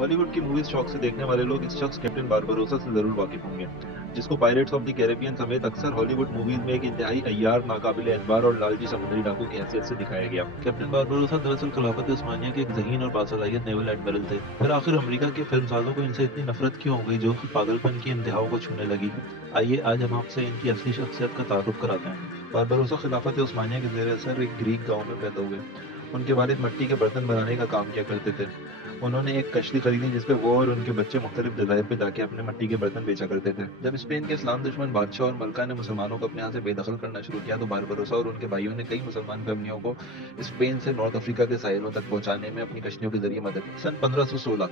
Hollywood की movies शौक से देखने वाले लोग इस शख्स कैप्टन बारबरोसा से जरूर वाकिफ होंगे, जिसको पायरेट्स ऑफ द कैरेबियन समेत अक्सर हॉलीवुड मूवीज में एक इंतहाई अय्यार, नाकाबिले एतबार और लालची समुद्री डाकू की हैसियत से दिखाया गया। कैप्टन बारबरोसा दरअसल खिलाफत उस्मानिया के एक ज़हीन और बासलाहियत नेवल एडमिरल थे। फिर आखिर अमेरिका के फिल्मसाजों को इनसे इतनी नफरत क्यों हो गई जो पागलपन की इंतहाओं को छूने लगी। आइए आज हम आपसे इनकी असली शख्सियत का तारुफ कराते हैं। बारबरोसा खिलाफत उस्मानिया के ज़ेर असर एक ग्रीक गांव में पैदा हुए। उनके वालिद मिट्टी के बर्तन बनाने का काम किया करते थे। उन्होंने एक कश्ती खरीदी जिसपे वो और उनके बच्चे मुख्तलिफ जज़ायर पे जाके अपने मिट्टी के बर्तन बेचा करते थे। जब स्पेन के इस्लाम दुश्मन बादशाह और मलका ने मुसलमानों को अपने यहाँ से बेदखल करना शुरू किया तो बारबरोसा और उनके भाइयों ने कई मुसलमान फैमिलियों को स्पेन से नॉर्थ अफ्रीका के साहिलों तक पहुंचाने में अपनी कश्तियों के जरिए मदद की। सन 1516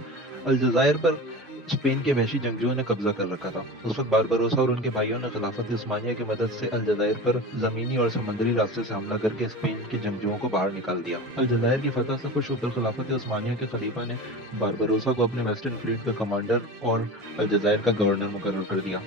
अलजायर पर स्पेन के वहशी जंगजुओं ने कब्जा कर रखा था। उस वक्त बारबरोसा और उनके भाइयों ने खिलाफत उस्मानिया की मदद से अलजायर पर जमीनी और समुद्री रास्ते से हमला करके स्पेन के जंगजुओं को बाहर निकाल दिया। अलजायर की फतह से खुश होकर खिलाफत उस्मानिया के खलीफा ने बारबरोसा को अपने वेस्टर्न फ्लीट का कमांडर और अलजायर का गवर्नर मुकर्रर कर दिया।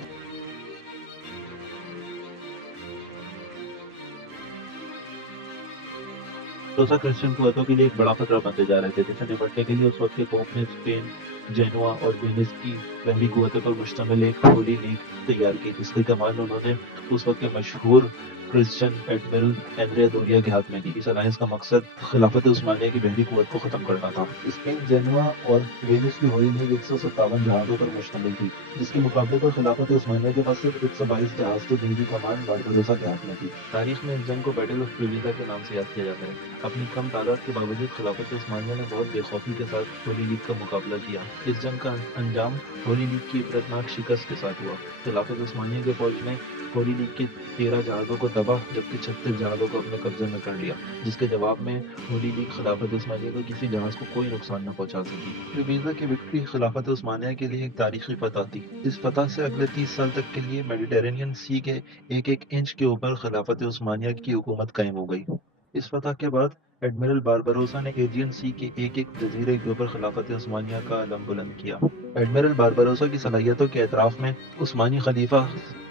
बारबरोसा क्रिश्चियन कुवैतों के लिए एक बड़ा खतरा बनते जा रहे थे, जिसे निपटने के लिए उस वक्त के पोप ने स्पेन, जेनुआ और वेनिस की बहरी कुवैतों पर मुश्तमिल एक होली लीग तैयार की, जिसकी कमान उन्होंने उस वक्त के मशहूर क्रिश्चियन एडमिरल एंड्रिया दोरिया के हाथ में दी। इस अलायंस का मकसद खिलाफत उस्मानिया की बहरी कुवत को खत्म करना था। स्पेन, जेनुआ और वेनिस की होली लीग 157 जहाजों पर मुश्तमिल थी, जिसके मुकाबले पर खिलाफत उस्मानिया के पास सिर्फ 122 जहाज थे, जिनकी कमान बारबरोसा के हाथ में थी। तारीख में इस जंग को बैटल ऑफ ट्रिनिडा के नाम से याद किया जाता है। अपनी कम तादाद के बावजूद खिलाफत उस्मानिया ने बहुत बेखौफी के साथ होली लीग का मुकाबला किया। इस जंग का अंजाम होली लीग की इबरतनाक शिकस्त के साथ हुआ। खिलाफत उस्मानिया के फौज ने होली लीग के 13 जहाजों को तबाह जबकि 36 जहाजों को अपने कब्जे में कर लिया, जिसके जवाब में होली लीग खिलाफत उस्मानिया को किसी जहाज को कोई नुकसान न पहुंचा सकी। रिबेजा की विक्ट्री खिलाफत उस्मानिया के लिए एक तारीखी फतह थी। इस फतह से अगले 30 साल तक के लिए मेडिटेरेनियन सी के एक एक इंच के ऊपर खिलाफत उस्मानिया की हुकूमत कायम हो गई। इस फतह के बाद एडमिरल बारबरोसा ने एजियन सी के एक एक जजीरे के ऊपर खिलाफत उस्मानिया का अलम बुलंद किया। एडमिरल बारबरोसा की सलाहियतों के एतराफ में उस्मानी खलीफा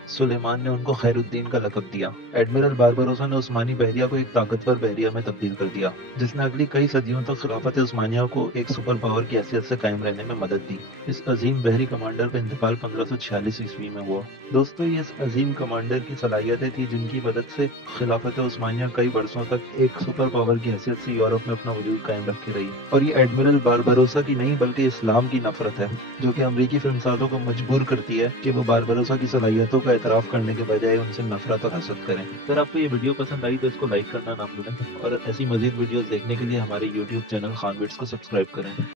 सुलेमान ने उनको खैरुद्दीन का लक़ब दिया। एडमिरल बारबरोसा ने उस्मानी बहरिया को एक ताकतवर बहरिया में तब्दील कर दिया, जिसने अगली कई सदियों तक खिलाफत उस्मानिया को एक सुपर पावर की हैसियत से कायम रहने में मदद दी। इस अजीम बहरी कमांडर का इंतकाल 1546 ईस्वी में हुआ। दोस्तों, ये इस अजीम कमांडर की सलाहियतें थी जिनकी मदद से खिलाफत उस्मानिया कई बरसों तक एक सुपर पावर की हैसियत से यूरोप में अपना वजूद कायम रखे रही। और ये एडमिरल बारबरोसा की नहीं बल्कि इस्लाम की नफरत है, जो कि अमरीकी फिल्मसाजों को मजबूर करती है कि वो बारबरोसा की सलाहियतों का एतराफ करने के बजाय उनसे नफरत और हसद करें। अगर आपको ये वीडियो पसंद आई तो इसको लाइक करना ना भूलें और ऐसी मजीद वीडियोस देखने के लिए हमारे YouTube चैनल खान बिट्स को सब्सक्राइब करें।